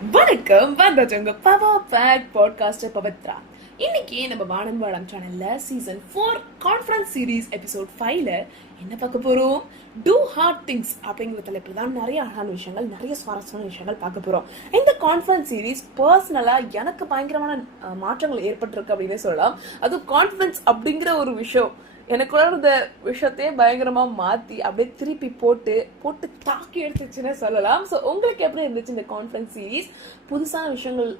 வணக்கம், வந்தாச்சு உங்க பவர் பேக் பாட்காஸ்டர் பவித்ரா. இன்னைக்கு நம்ம வானம் வாழம் சேனல்ல சீசன் 4 கான்ஃபரன்ஸ் சீரீஸ் எபிசோட் 5ல என்ன பார்க்க போறோம்? டூ ஹார்ட் திங்ஸ் அப்படிங்கிற தலைப்புல தான் நிறைய அழகான விஷயங்கள், நிறைய சுவாரஸ்யமான விஷயங்கள் பார்க்க போறோம். இந்த கான்ஃபரன்ஸ் சீரீஸ் பர்சனலா எனக்கு பயங்கரமான மாற்றங்கள் ஏற்பட்டிருக்கு அப்படின்னு சொல்லலாம். அதுவும் கான்ஃபிடன்ஸ் அப்படிங்கிற ஒரு விஷயம் எனக்குள்ள இருந்த விஷயத்தையே பயங்கரமா மாத்தி அப்படியே திருப்பி போட்டு தாக்கி எடுத்துச்சுன்னு சொல்லலாம். ஸோ உங்களுக்கு எப்படி இருந்துச்சு இந்த கான்ஃபரன்ஸ் சீரீஸ்? புதுசான விஷயங்கள்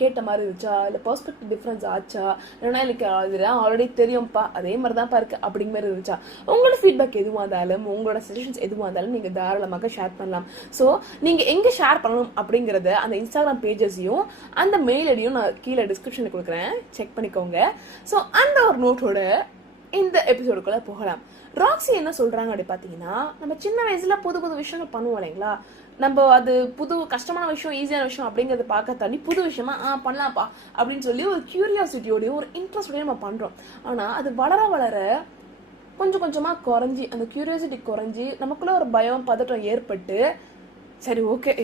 கேட்ட மாதிரி இருந்துச்சா, இல்லை பெர்ஸ்பெக்டிவ் டிஃப்ரென்ஸ் ஆச்சா, இல்லைன்னா எனக்கு அதெல்லாம் ஆல்ரெடி தெரியும்ப்பா அதே மாதிரி தான்ப்பா இருக்கு அப்படிங்கிற மாதிரி இருந்துச்சா? உங்களோட ஃபீட்பேக் எதுவாக இருந்தாலும், உங்களோட சஜஷன்ஸ் எதுவாக இருந்தாலும் நீங்க தாராளமாக ஷேர் பண்ணலாம். ஸோ நீங்க எங்க ஷேர் பண்ணணும் அப்படிங்கறத அந்த இன்ஸ்டாகிராம் பேஜஸையும் அந்த மெயில் ஐடியும் நான் கீழே டிஸ்கிரிப்ஷன்ல கொடுக்குறேன், செக் பண்ணிக்கோங்க. ஸோ அந்த ஒரு நோட்டோட இந்த எபிசோடுக்குள்ள போகலாம். ராக்ஸி என்ன சொல்றாங்க அப்படி பாத்தீங்கன்னா, நம்ம சின்ன வயசுல புது புது விஷயங்கள் பண்ணுவோம் இல்லைங்களா? நம்ம அது புது கஷ்டமான விஷயம், ஈஸியான விஷயம் அப்படிங்கறத பார்க்க தள்ளி புது விஷயமா பண்ணலாம்ப்பா அப்படின்னு சொல்லி ஒரு கியூரியாசிட்டியோடய ஒரு இன்ட்ரெஸ்டோடய நம்ம பண்றோம். ஆனா அது வளர வளர கொஞ்சம் கொஞ்சமா குறைஞ்சி, அந்த கியூரியாசிட்டி குறைஞ்சி நமக்குள்ள ஒரு பயம் பதட்டம் ஏற்பட்டு, சரி ஓகே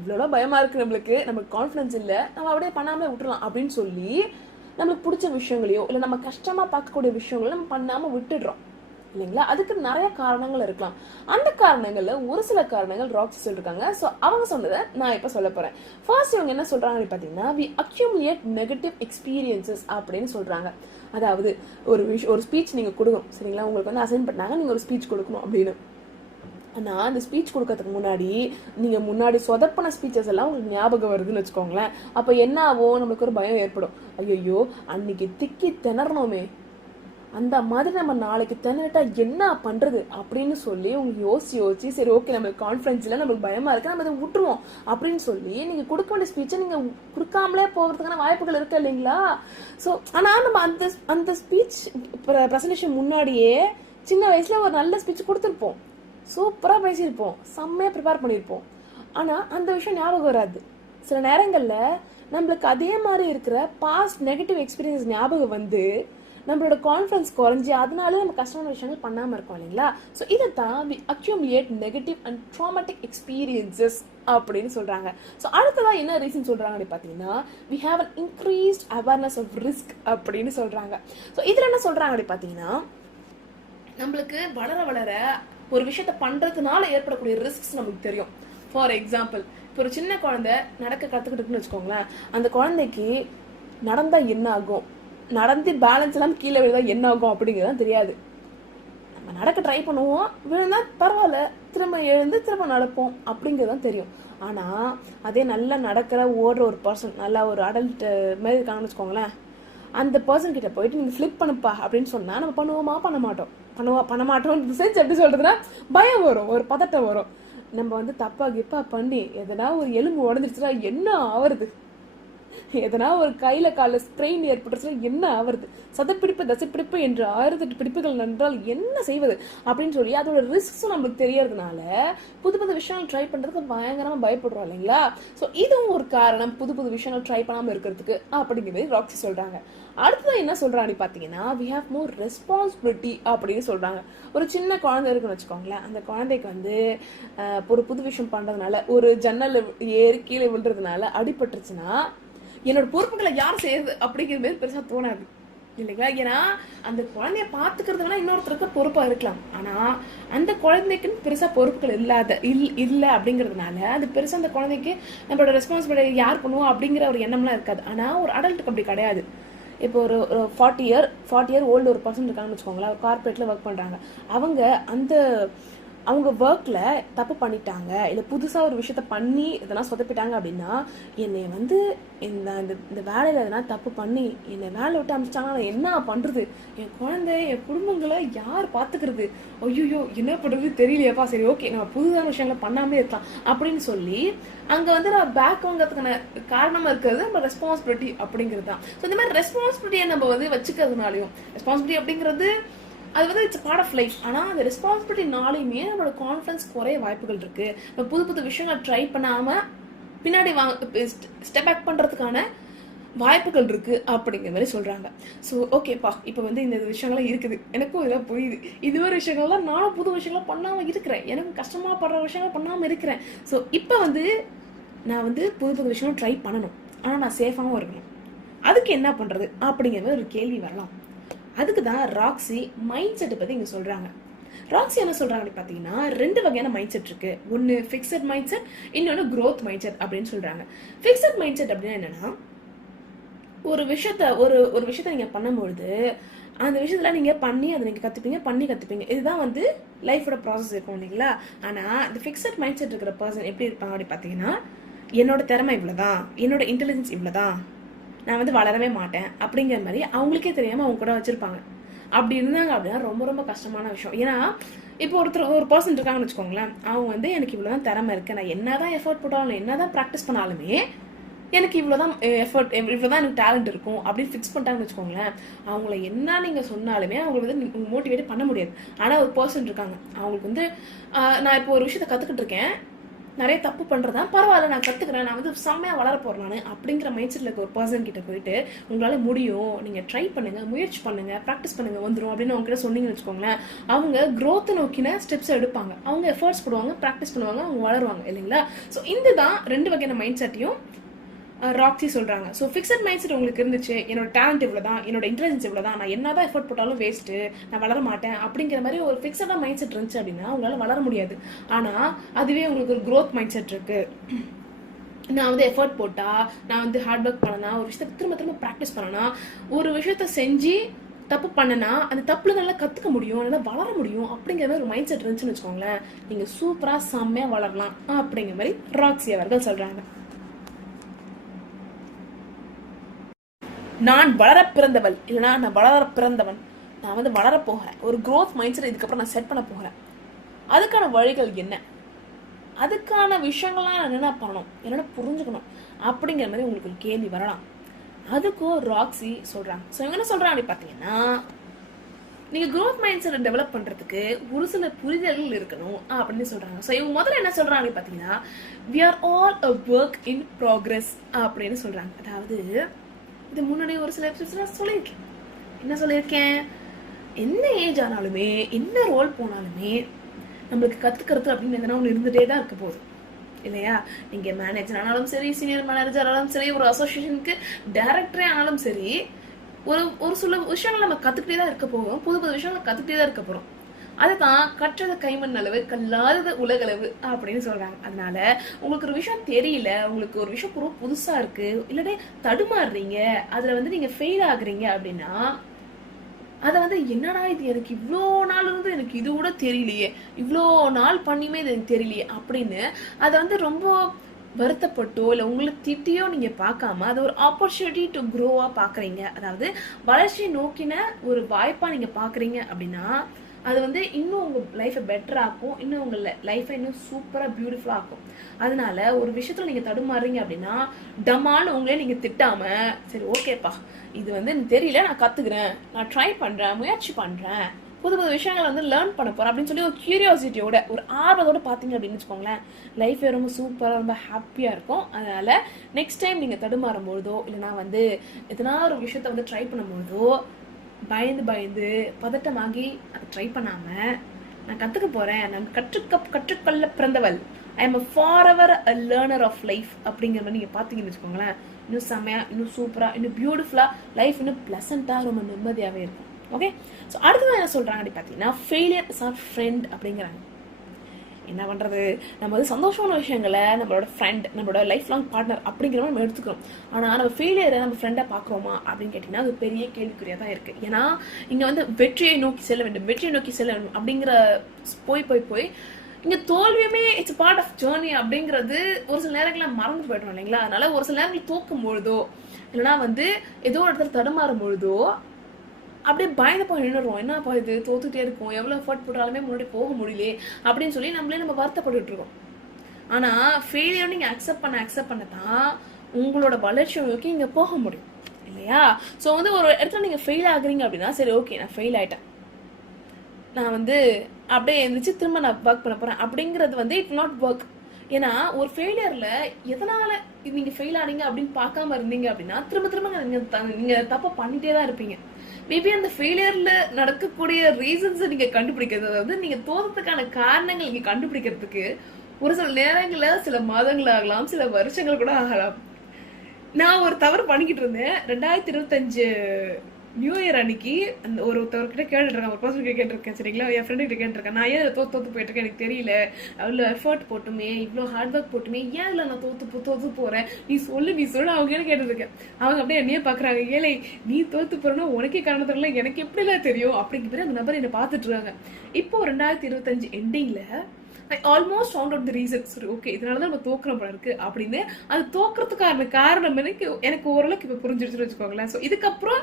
இவ்வளோ பயமா இருக்கு, நமக்கு கான்ஃபிடன்ஸ் இல்லை, நம்ம அப்படியே பண்ணாமலே விட்டுறலாம் அப்படின்னு சொல்லி நம்மளுக்கு பிடிச்ச விஷயங்களையோ இல்லை நம்ம கஷ்டமா பார்க்கக்கூடிய விஷயங்களையும் நம்ம பண்ணாம விட்டுடுறோம் இல்லைங்களா? அதுக்கு நிறைய காரணங்கள் இருக்கலாம். அந்த காரணங்கள்ல ஒரு சில காரணங்கள் ராக்ஸி சொல்லிருக்காங்க. ஸோ அவங்க சொன்னதை நான் இப்ப சொல்ல போறேன். ஃபர்ஸ்ட் இவங்க என்ன சொல்றாங்க பாத்தீங்கன்னா, வி அக்யூமுலேட் நெகட்டிவ் எக்ஸ்பீரியன்சஸ் அப்படின்னு சொல்றாங்க. அதாவது ஒரு ஸ்பீச் நீங்க கொடுக்கணும் சரிங்களா? உங்களுக்கு வந்து அசைன் பண்ணாங்க, நீங்க ஒரு ஸ்பீச் கொடுக்கணும் அப்படின்னு. ஆனால் அந்த ஸ்பீச் கொடுக்கறதுக்கு முன்னாடி சொதப்பன ஸ்பீச்சஸ் எல்லாம் உங்களுக்கு ஞாபகம் வருதுன்னு வச்சுக்கோங்களேன். அப்போ என்ன ஆகும்? நம்மளுக்கு ஒரு பயம் ஏற்படும். ஐயோ அன்னைக்கு திக்கி திணறணுமே, அந்த மாதிரி நம்ம நாளைக்கு திணறிட்டா என்ன பண்றது அப்படின்னு சொல்லி உங்களுக்கு யோசிச்சு சரி ஓகே நம்மளுக்கு கான்ஃபிடன்ஸ் இல்லை, நம்மளுக்கு பயமா இருக்கு, நம்ம இதை விட்டுருவோம் அப்படின்னு சொல்லி நீங்க கொடுக்க வேண்டிய ஸ்பீச்சை நீங்க கொடுக்காமலே போகிறதுக்கான வாய்ப்புகள் இருக்கு இல்லைங்களா? ஸோ ஆனால் நம்ம அந்த ஸ்பீச் ப்ரெசன்டேஷன் முன்னாடியே சின்ன வயசுல ஒரு நல்ல ஸ்பீச் கொடுத்துருப்போம், சூப்பராக பேசியிருப்போம், செம்மையாக ப்ரிப்பேர் பண்ணியிருப்போம். ஆனால் அந்த விஷயம் ஞாபகம் வராது. சில நேரங்களில் நம்மளுக்கு அதே மாதிரி இருக்கிற பாஸ்ட் நெகட்டிவ் எக்ஸ்பீரியன்ஸ் ஞாபகம் வந்து நம்மளோட கான்ஃபிடன்ஸ் குறைஞ்சி அதனால நம்ம கஷ்டமான விஷயங்கள் பண்ணாமல் இருக்கோம் இல்லைங்களா? ஸோ இதை தான் we accumulate negative and traumatic experiences அப்படின்னு சொல்கிறாங்க. ஸோ அடுத்ததான் என்ன ரீசன் சொல்கிறாங்க அப்படின்னு பார்த்தீங்கன்னா, we have an increased awareness of risk அப்படின்னு சொல்கிறாங்க. ஸோ இதில் என்ன சொல்கிறாங்க அப்படின்னு பார்த்தீங்கன்னா, நம்மளுக்கு வளர வளர ஒரு விஷயத்த பண்றதுனால ஏற்படக்கூடிய ரிஸ்க்ஸ் நமக்கு தெரியும். ஃபார் எக்ஸாம்பிள், இப்போ ஒரு சின்ன குழந்தை நடக்க கத்துக்கிட்டுன்னு வச்சுக்கோங்களேன், அந்த குழந்தைக்கு நடந்தா என்ன ஆகும், நடந்து பேலன்ஸ் எல்லாம் கீழே விழுந்தா என்ன ஆகும் அப்படிங்கிறது தெரியாது. நம்ம நடக்க ட்ரை பண்ணுவோம், விழுந்தா பரவாயில்ல, திரும்ப எழுந்து திரும்ப நடப்போம் அப்படிங்கிறது தெரியும். ஆனா அதே நல்லா நடக்கிற ஓடுற ஒரு பர்சன், நல்லா ஒரு அடல்ட் மாதிரி இருக்காங்கன்னு வச்சுக்கோங்களேன், அந்த பர்சன் கிட்ட போயிட்டு நீங்க ஃபிளிப் பண்ணுப்பா அப்படின்னு சொன்னா நம்ம பண்ணுவோமா? பண்ண மாட்டோம். செஞ்சு எப்படி சொல்றதுன்னா பயம் வரும், ஒரு பதட்டம் வரும். நம்ம வந்து தப்பா கிப்பா பண்ணி எதனா ஒரு எலும்பு உடஞ்சிருச்சுன்னா என்ன ஆவறது, எதனா ஒரு கையில கால ஸ்ட்ரெயின் ஏற்பட்டுச்சுன்னா என்ன ஆவறது, சதப்பிடிப்பு தசைப்பிடிப்பு என்று 1008 பிடிப்புகள் நன்றால் என்ன செய்வது அப்படின்னு சொல்லி அதோட ரிஸ்க்ஸும் நம்மளுக்கு தெரியறதுனால புது புது விஷயங்கள் ட்ரை பண்றதுக்கு பயங்கரமா பயப்படுறோம் இல்லைங்களா? ஸோ இதுவும் ஒரு காரணம் புது புது விஷயங்கள் ட்ரை பண்ணாம இருக்கிறதுக்கு அப்படிங்கிறது ராக்ஸி சொல்றாங்க. அடுத்ததான் என்ன சொல்றாங்க பாத்தீங்கன்னா, வி ஹேவ் மோர் ரெஸ்பான்சிபிலிட்டி அப்படின்னு சொல்றாங்க. ஒரு சின்ன குழந்தை இருக்குன்னு வச்சுக்கோங்களேன், அந்த குழந்தைக்கு வந்து ஒரு புது விஷயம் பண்றதுனால, ஒரு ஜன்னல் ஏறி கீழே விழுறதுனால அடிபட்டுருச்சுன்னா என்னோட பொறுப்புகளை யார் செய்யுது அப்படிங்கிற மாதிரி பெருசா தோணாது இல்லைங்களா? ஏன்னா அந்த குழந்தைய பாத்துக்கிறது வேணா இன்னொருத்தருக்கு பொறுப்பா இருக்கலாம், ஆனா அந்த குழந்தைக்குன்னு பெருசா பொறுப்புகள் இல்லை அப்படிங்கிறதுனால அது பெருசா அந்த குழந்தைக்கு நம்மளோட ரெஸ்பான்சிபிலிட்டி யார் பண்ணுவோம் அப்படிங்கிற ஒரு எண்ணம்லாம் இருக்காது. ஆனா ஒரு அடல்ட்டுக்கு அப்படி கிடையாது. இப்போ ஒரு 40 இயர் ஓல்டு ஒரு பர்சன் இருக்காங்கன்னு வச்சுக்கோங்களேன், ஒரு கார்பரேட்ல ஒர்க் பண்றாங்க. அவங்க ஒர்க்ல தப்பு பண்ணிட்டாங்க, இல்லை புதுசா ஒரு விஷயத்த பண்ணி இதெல்லாம் சொதப்பிட்டாங்க அப்படின்னா, என்னை வந்து இந்த வேலையில எதனா தப்பு பண்ணி என்னை வேலை விட்டு அனுப்பிச்சிட்டாங்கன்னா நான் என்ன பண்றது, என் குழந்தை என் குடும்பங்களை யார் பாத்துக்கிறது, ஐயோ என்ன பண்றது தெரியலையாப்பா, சரி ஓகே நம்ம புதுதான விஷயங்களை பண்ணாமே இருக்கலாம் அப்படின்னு சொல்லி அங்க வந்து நம்ம பேக் வாங்கிறதுக்கான காரணமா இருக்கிறது நம்ம ரெஸ்பான்சிபிலிட்டி அப்படிங்கிறது தான். ஸோ இந்த மாதிரி ரெஸ்பான்சிபிலிட்டியை நம்ம வந்து வச்சுக்கிறதுனாலையும், ரெஸ்பான்சிபிலிட்டி அப்படிங்கிறது அது வந்து இட்ஸ் பார்ட் ஆஃப் லைஃப். ஆனால் அந்த ரெஸ்பான்சிபிலிட்டினாலையுமே நம்மளோட கான்ஃபிடன்ஸ் குறைய வாய்ப்புகள் இருக்கு. நம்ம புது புது விஷயங்கள் ட்ரை பண்ணாம பின்னாடி ஸ்டெப் பேக் பண்றதுக்கான வாய்ப்புகள் இருக்கு அப்படிங்கிற மாதிரி சொல்றாங்க. ஸோ ஓகேப்பா, இப்போ வந்து இந்த விஷயங்கள்லாம் இருக்குது, எனக்கும் இதெல்லாம் புரியுது. இது ஒரு விஷயங்கள்லாம் நானும் புது விஷயங்கள்லாம் பண்ணாம இருக்கிறேன், எனக்கு கஷ்டமா படுற விஷயங்கள் பண்ணாம இருக்கிறேன். ஸோ இப்போ வந்து நான் வந்து புது புது விஷயம் ட்ரை பண்ணணும், ஆனால் நான் சேஃபாகவும் இருக்கணும். அதுக்கு என்ன பண்ணுறது அப்படிங்கிற மாதிரி ஒரு கேள்வி வரலாம். அதுக்கு தான் ராக்ஸி மைண்ட் செட்டை பற்றி இங்கே சொல்கிறாங்க. ராக்ஸி என்ன சொல்கிறாங்க அப்படின்னு பார்த்தீங்கன்னா, 2 வகையான மைண்ட் செட் இருக்குது. ஒன்று ஃபிக்ஸட் மைண்ட் செட், இன்னொன்று க்ரோத் மைண்ட் செட் அப்படின்னு சொல்கிறாங்க. ஃபிக்ஸட் மைண்ட் செட் அப்படின்னா என்னென்னா, ஒரு விஷயத்த நீங்கள் பண்ணும்பொழுது அந்த விஷயத்தில் நீங்கள் பண்ணி அதை நீங்கள் கற்றுப்பீங்க. இதுதான் வந்து லைஃபோட ப்ராசஸ் இருக்கும் இல்லைங்களா. ஆனால் இந்த ஃபிக்ஸட் மைண்ட் செட் இருக்கிற பர்சன் எப்படி இருப்பாங்க அப்படின்னு பார்த்தீங்கன்னா, என்னோட திறமை இவ்வளோதான், என்னோட இன்டெலிஜென்ஸ் இவ்வளோதான், நான் வந்து வளரவே மாட்டேன் அப்படிங்கிற மாதிரி அவங்களுக்கே தெரியாமல் அவங்க கூட வச்சுருப்பாங்க. அப்படி இருந்தாங்க அப்படின்னா ரொம்ப ரொம்ப கஷ்டமான விஷயம். ஏன்னா இப்போ ஒரு பர்சன் இருக்காங்கன்னு வச்சுக்கோங்களேன், அவங்க வந்து எனக்கு இவ்வளோதான் திறமை இருக்குது, நான் என்ன தான் எஃபர்ட் போட்டாலும் என்ன தான் ப்ராக்டிஸ் பண்ணாலுமே எனக்கு இவ்வளோதான் எஃபர்ட், இவ்வளோதான் எனக்கு டேலண்ட் இருக்கும் அப்படின்னு ஃபிக்ஸ் பண்ணிட்டாங்கன்னு வச்சுக்கோங்களேன், அவங்கள என்ன நீங்கள் சொன்னாலுமே அவங்களை வந்து மோட்டிவேட் பண்ண முடியாது. ஆனால் ஒரு பர்சன் இருக்காங்க, அவங்களுக்கு வந்து நான் இப்போ ஒரு விஷயத்த கற்றுக்கிட்டு இருக்கேன், நிறைய தப்பு பண்ணுறதா பரவாயில்ல, நான் கற்றுக்கிறேன், நான் வந்து செம்மையாக வளர போகிறேன் நான் அப்படிங்கிற மைண்ட் செட்டில் இருக்க ஒரு பர்சன் கிட்ட போயிட்டு உங்களால் முடியும், நீங்கள் ட்ரை பண்ணுங்கள், முயற்சி பண்ணுங்கள், ப்ராக்டிஸ் பண்ணுங்கள், வந்துடும் அப்படின்னு அவங்ககிட்ட சொன்னீங்கன்னு வச்சுக்கோங்களேன், அவங்க க்ரோத்தை நோக்கின ஸ்டெப்ஸ் எடுப்பாங்க, அவங்க எஃபர்ட்ஸ் போடுவாங்க, ப்ராக்டிஸ் பண்ணுவாங்க, அவங்க வளருவாங்க இல்லைங்களா. ஸோ இதுதான் 2 வகையான மைண்ட் செட்டையும் ராக்ஸி சொல்றாங்க. ஸோ ஃபிக்ஸட் மைண்ட் செட் உங்களுக்கு இருந்துச்சு, என்னோட டேலண்ட் இவ்வளோதான், என்னோட இன்டெலிஜென்ஸ் இவ்வளோதான், நான் என்னதான் எஃபர்ட் போட்டாலும் வேஸ்ட்டு, நான் வளர மாட்டேன் அப்படிங்கிற மாதிரி ஒரு ஃபிக்ஸடாக மைண்ட் செட் இருந்துச்சு அப்படின்னா உங்களால் வளர முடியாது. ஆனால் அதுவே உங்களுக்கு ஒரு க்ரோத் மைண்ட் செட் இருக்கு, நான் வந்து எஃபர்ட் போட்டா, நான் வந்து ஹார்ட் ஒர்க் பண்ணனா, ஒரு விஷயத்த திரும்ப ப்ராக்டிஸ் பண்ணனா, ஒரு விஷயத்த செஞ்சு தப்பு பண்ணனா அந்த தப்புல நல்லா கற்றுக்க முடியும், நல்லா வளர முடியும் அப்படிங்கிற மாதிரி ஒரு மைண்ட் செட் இருந்துச்சுன்னு வச்சுக்கோங்களேன், நீங்கள் சூப்பராக செம்மையாக வளரலாம் அப்படிங்கிற மாதிரி ராக்ஸி அவர்கள் சொல்கிறாங்க. நான் வளர பிறந்தவள், இல்லைனா நான் வளர பிறந்தவன், நான் வந்து வளர போகிறேன், ஒரு க்ரோத் மைண்ட் செட் இதுக்கப்புறம் நான் செட் பண்ண போகிறேன், அதுக்கான வழிகள் என்ன, அதுக்கான விஷயங்கள்லாம் நான் என்ன பண்ணணும், என்னென்ன புரிஞ்சுக்கணும் அப்படிங்கிற மாதிரி உங்களுக்கு ஒரு கேள்வி வரலாம். அதுக்கும் ராக்ஸி சொல்கிறாங்க. ஸோ இவங்க என்ன சொல்கிறாங்க அப்படி பார்த்தீங்கன்னா, நீங்கள் க்ரோத் மைண்ட் செட்டை டெவலப் பண்ணுறதுக்கு ஒரு சில புரிதல்கள் இருக்கணும் அப்படின்னு சொல்கிறாங்க. ஸோ இவங்க முதல்ல என்ன சொல்கிறாங்க அப்படின்னு பார்த்தீங்கன்னா, we are all a work in progress அப்படின்னு சொல்கிறாங்க. அதாவது இது முன்னாடி ஒரு சில எபிசோட்ஸ்லாம் சொல்லியிருக்கேன். என்ன சொல்லியிருக்கேன், என்ன ஏஜ் ஆனாலுமே என்ன ரோல் போனாலுமே நம்மளுக்கு கற்றுக்கிறது அப்படின்னு எதனா ஒன்று இருந்துகிட்டே தான் இருக்க போகுது இல்லையா. நீங்கள் மேனேஜர் ஆனாலும் சரி, சீனியர் மேனேஜர் ஆனாலும் சரி, ஒரு அசோசியேஷனுக்கு டைரக்டரே ஆனாலும் சரி, ஒரு சில விஷயங்கள் நம்ம கற்றுக்கிட்டே தான் இருக்க போகிறோம், புது புது விஷயங்களை கற்றுக்கிட்டே தான் இருக்க போகிறோம். அதுதான் கற்றது கைமண் அளவு கல்லாதது உலகளவு அப்படின்னு சொல்றாங்க. அதனால உங்களுக்கு ஒரு விஷயம் தெரியல, உங்களுக்கு ஒரு விஷயம் ரொம்ப புதுசா இருக்கு, இல்லாட்டி தடுமாறுறீங்க, அதுல வந்து நீங்க ஃபெயில் ஆகுறீங்க அப்படின்னா அதை வந்து என்னடா இது எனக்கு இவ்வளோ நாள் இருந்து எனக்கு இது கூட தெரியலையே, இவ்வளோ நாள் பண்ணியுமே இது எனக்கு தெரியலையே அப்படின்னு அதை வந்து ரொம்ப வருத்தப்பட்டோ இல்லை உங்களுக்கு திட்டியோ நீங்க பார்க்காம அதை ஒரு ஆப்பர்ச்சுனிட்டி டு க்ரோவா பாக்குறீங்க, அதாவது வளர்ச்சியை நோக்கின ஒரு வாய்ப்பா நீங்க பாக்குறீங்க அப்படின்னா அது வந்து இன்னும் உங்க லைஃபை பெட்டர் ஆக்கும், இன்னும் உங்க லைஃபை இன்னும் சூப்பரா பியூட்டிஃபுல்லா ஆக்கும். அதனால ஒரு விஷயத்துல நீங்க தடுமாறுறீங்க அப்படின்னா டமான்னு உங்களே நீங்க திட்டாம, சரி ஓகேப்பா இது வந்து எனக்கு தெரியல, நான் கத்துக்கிறேன், நான் ட்ரை பண்றேன், முயற்சி பண்றேன், புது புது விஷயங்களை வந்து லேர்ன் பண்ண போறேன் அப்படின்னு சொல்லி ஒரு கியூரியாசிட்டியோட ஒரு ஆர்வத்தோட பாத்தீங்க அப்படின்னு வச்சுக்கோங்களேன், லைஃப் ரொம்ப சூப்பரா ரொம்ப ஹாப்பியா இருக்கும். அதனால நெக்ஸ்ட் டைம் நீங்க தடுமாறும் பொழுதோ இல்லைன்னா வந்து எதனா ஒரு விஷயத்த வந்து ட்ரை பண்ணும்பொழுதோ பயந்து பதட்டமாகி அதை ட்ரை பண்ணாம, நான் கத்துக்க போறேன், நான் கற்றுக்கொள்ள பிறந்தவள், I am forever a learner of life அப்படிங்கிற மாதிரி நீங்க பாத்தீங்கன்னு வச்சுக்கோங்களேன், இன்னும் செம்மையா, இன்னும் சூப்பரா, இன்னும் பியூட்டிஃபுல்லா லைஃப் இன்னும் பிளசண்டா ரொம்ப நிம்மதியாவே இருக்கும். ஓகே, ஸோ அடுத்ததான் என்ன சொல்றாங்க அப்படி பார்த்தீங்கன்னா, ஃபெயிலியர் இஸ் ஆர் ஃப்ரெண்ட் அப்படிங்கிறாங்க. என்ன பண்றது, நம்ம வந்து சந்தோஷமான விஷயங்களை நம்மளோட ஃப்ரெண்ட், நம்மளோட லைஃப் லாங் பார்ட்னர் அப்படிங்கிற மாதிரி நம்ம எடுத்துக்கிறோம். ஆனால் நம்ம ஃபெயிலியரை நம்ம ஃப்ரெண்டாக பார்க்குறோமா அப்படின்னு கேட்டிங்கன்னா அது பெரிய கேள்விக்குறியாக தான் இருக்குது. ஏன்னா இங்கே வந்து வெற்றியை நோக்கி செல்ல வேண்டும் அப்படிங்கிற போய் இங்கே தோல்வியுமே இட்ஸ் பார்ட் ஆஃப் ஜேர்னி அப்படிங்கிறது ஒரு சில நேரங்களில் மறந்து போய்டும் இல்லைங்களா. அதனால ஒரு சில நேரங்கள் தோக்கும் பொழுதோ இல்லைன்னா வந்து ஏதோ ஒரு இடத்துல தடுமாறும் பொழுதோ அப்படியே பயந்து போய் நின்றுடுவோம், என்னப்பா இது தோத்துட்டே இருக்கும், எவ்வளோ எஃபர்ட் போட்டாலுமே முன்னாடி போக முடியலையே அப்படின்னு சொல்லி நம்ம வருத்தப்பட்டு இருக்கோம். ஆனால் ஃபெயிலியர் நீங்கள் அக்செப்ட் பண்ண தான் உங்களோட வளர்ச்சியை நோக்கி இங்கே போக முடியும் இல்லையா. ஸோ வந்து ஒரு இடத்துல நீங்கள் ஃபெயில் ஆகுறீங்க அப்படின்னா, சரி ஓகே நான் ஃபெயில் ஆகிட்டேன், நான் வந்து அப்படியே எழுந்திரிச்சு திரும்ப நான் ஒர்க் பண்ண போகிறேன் அப்படிங்கிறது வந்து இட் நாட் ஒர்க். ஏன்னா ஒரு ஃபெயிலியரில் எதனால் நீங்கள் ஃபெயில் ஆனீங்க அப்படின்னு பார்க்காம இருந்தீங்க அப்படின்னா திரும்ப நீங்கள் தப்பை பண்ணிகிட்டே தான் இருப்பீங்க. மேபி அந்த ஃபெயிலியர்ல நடக்கக்கூடிய ரீசன்ஸை நீங்க கண்டுபிடிக்கிறது, அதாவது நீங்க தோற்றத்துக்கான காரணங்கள் நீங்க கண்டுபிடிக்கிறதுக்கு ஒரு சில நேரங்கள்ல சில மாதங்கள் ஆகலாம், சில வருஷங்கள் கூட ஆகலாம். நான் ஒரு தவறு பண்ணிக்கிட்டு இருந்தேன் 2025 நியூ இயர் அன்னைக்கு. அந்த ஒருத்தவர்கிட்ட கேட்டுருக்கேன், ஒரு பர்சன் கிட்ட கேட்டிருக்கேன், சரிங்களா? என் ஃப்ரெண்டு கிட்ட கேட்டிருக்கேன், நான் ஏன் தோத்து போயிட்டு இருக்கேன் எனக்கு தெரியல, அவ்வளோ எஃபர்ட் போட்டுமே, இவ்வளோ ஹார்ட் ஒர்க் போட்டுமே, ஏன் இல்லை நான் தோத்து போறேன், நீ சொல்லு அவங்க கிட்ட கேட்டிருக்கேன். அவங்க அப்படியே என்னையே பாக்குறாங்க, ஏழை நீ தோத்து போறேன்னா உனக்கே காரணம் தெரியல, எனக்கு எப்படிலாம் தெரியும் அப்படிங்கிற பேர் அந்த நபர் என்னை பார்த்துட்டு இருக்காங்க. இப்போ 2025 எண்டிங்ல I almost found out the reason. சரி ஓகே, இதனால தான் நம்ம தோக்குறோம் போல இருக்கு அப்படின்னு. அது தோக்குறதுக்கான காரணம் எனக்கு ஓரளவுக்கு இப்போ புரிஞ்சிருச்சுன்னு வச்சுக்கோங்களேன். ஸோ இதுக்கப்புறம்